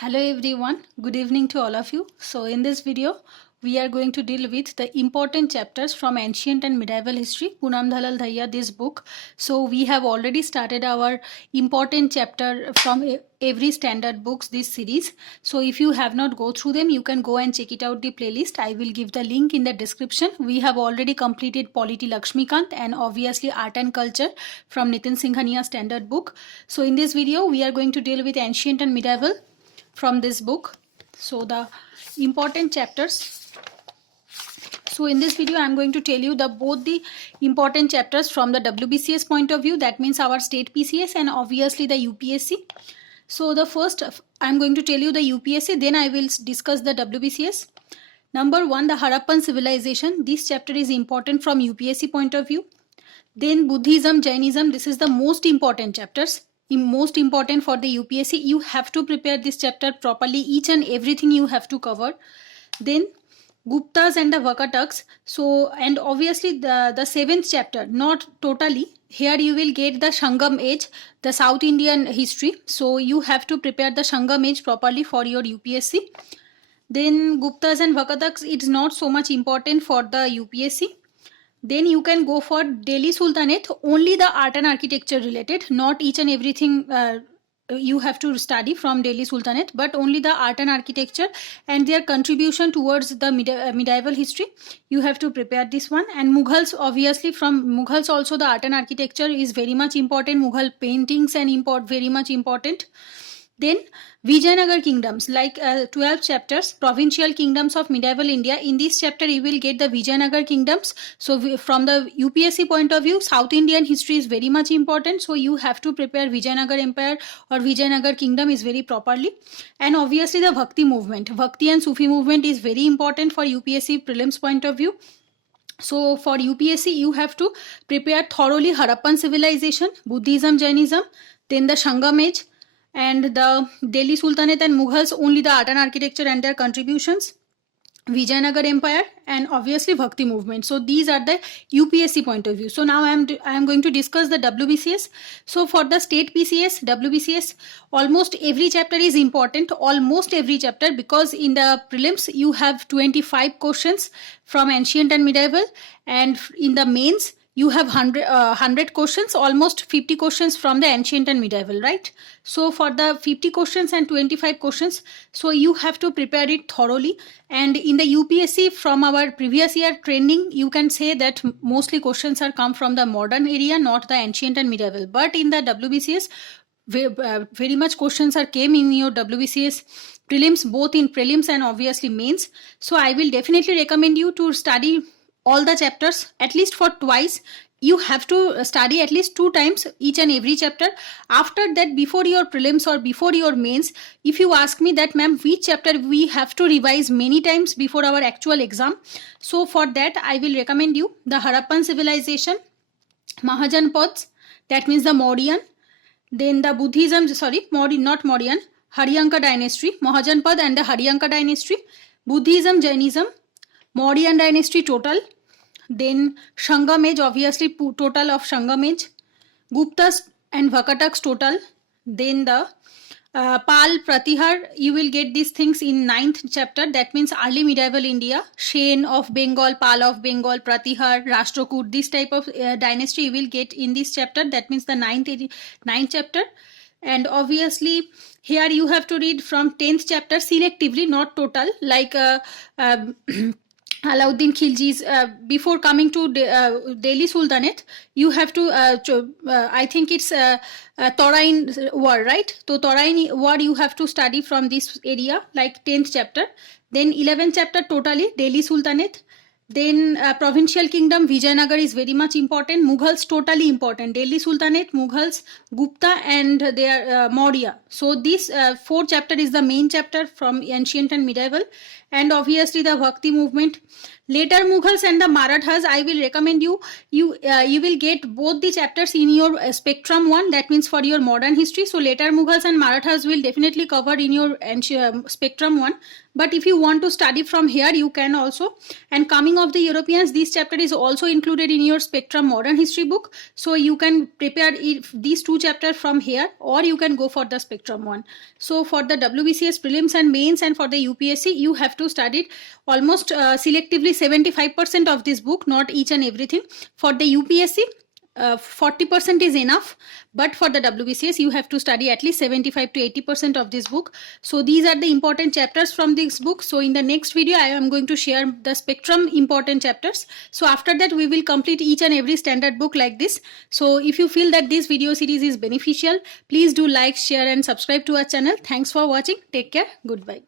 Hello everyone, good evening to all of you. So in this video, we are going to deal with the important chapters from ancient and medieval history, Poonam Dalal Dahiya, this book. So we have already started our important chapter from every standard books, this series. So if you have not go through them, you can go and check it out the playlist. I will give the link in the description. We have already completed Polity Lakshmikant and obviously Art and Culture from Nitin Singhania standard book. So in this video, we are going to deal with ancient and medieval from this book. So the important chapters. So in this video I am going to tell you both the important chapters from the WBCS point of view, that means our state PCS, and obviously the UPSC. So the first I am going to tell you the UPSC, then I will discuss the WBCS. Number 1, the Harappan civilization. This chapter is important from UPSC point of view. Then Buddhism, Jainism, this is the most important chapters. Most important for the UPSC. You have to prepare this chapter properly, each and everything you have to cover. Then Guptas and the Vakataks. So, and obviously the 7th chapter, not totally. Here you will get the Sangam age, the South Indian history. So you have to prepare the Sangam age properly for your UPSC. Then Guptas and Vakataks, it's not so much important for the UPSC. Then you can go for Delhi Sultanate, only the art and architecture related, not each and everything you have to study from Delhi Sultanate, but only the art and architecture and their contribution towards the medieval history. You have to prepare this one. And Mughals, obviously from Mughals also the art and architecture is very much important. Mughal paintings and very much important. Then Vijayanagar kingdoms, like 12 chapters, provincial kingdoms of medieval India. In this chapter you will get the Vijayanagar kingdoms. So from the UPSC point of view, South Indian history is very much important. So you have to prepare Vijayanagar empire or Vijayanagar kingdom is very properly. And obviously the Bhakti movement. Bhakti and Sufi movement is very important for UPSC prelims point of view. So for UPSC you have to prepare thoroughly Harappan civilization, Buddhism, Jainism, then the Sangam age, and the Delhi Sultanate and Mughals, only the art and architecture and their contributions, Vijayanagar Empire, and obviously Bhakti movement. So these are the UPSC point of view. So now I am going to discuss the WBCS. So for the state PCS, WBCS, almost every chapter is important, almost every chapter, because in the prelims you have 25 questions from ancient and medieval, and in the mains you have 100 questions, almost 50 questions from the ancient and medieval, right? So for the 50 questions and 25 questions, so you have to prepare it thoroughly. And in the UPSC, from our previous year training, you can say that mostly questions are come from the modern area, not the ancient and medieval. But in the WBCS, very much questions are came in your WBCS prelims, both in prelims and obviously mains. So I will definitely recommend you to study all the chapters at least for twice. You have to study at least 2 times each and every chapter. After that, before your prelims or before your mains, if you ask me that ma'am which chapter we have to revise many times before our actual exam, so for that I will recommend you the Harappan civilization, Mahajanpads, that means the Mauryan, then the Buddhism, not Mauryan, Haryanka dynasty, Mahajanpad and the Haryanka dynasty, Buddhism, Jainism, Mauryan dynasty total, then Sangam age, obviously total of Sangam age, Guptas and Vakataks total, then the Pal, Pratihar, you will get these things in 9th chapter, that means early medieval India, Shen of Bengal, Pal of Bengal, Pratihar, Rashtrakoot, this type of dynasty you will get in this chapter, that means the 9th chapter. And obviously here you have to read from 10th chapter selectively, not total, like Alauddin Khilji's, before coming to Delhi Sultanate, you have to, I think it's Taurain War, right? So Taurain War you have to study from this area, like 10th chapter. Then 11th chapter totally, Delhi Sultanate. Then provincial kingdom, Vijayanagar is very much important. Mughals totally important. Delhi Sultanate, Mughals, Gupta and their Maurya. So this 4th chapter is the main chapter from ancient and medieval. and obviously the Bhakti movement. Later Mughals and the Marathas, I will recommend you will get both the chapters in your spectrum 1, that means for your modern history. So later Mughals and Marathas will definitely cover in your spectrum 1, but if you want to study from here you can also. And coming of the Europeans, this chapter is also included in your spectrum modern history book, so you can prepare these two chapters from here, or you can go for the spectrum 1. So for the WBCS prelims and mains and for the UPSC, you have to study almost selectively 75% of this book, not each and everything. For the UPSC 40% is enough, but for the WBCS you have to study at least 75 to 80% of this book. So these are the important chapters from this book. So in the next video I am going to share the spectrum important chapters. So after that we will complete each and every standard book like this. So if you feel that this video series is beneficial, please do like, share and subscribe to our channel. Thanks for watching. Take care. Goodbye.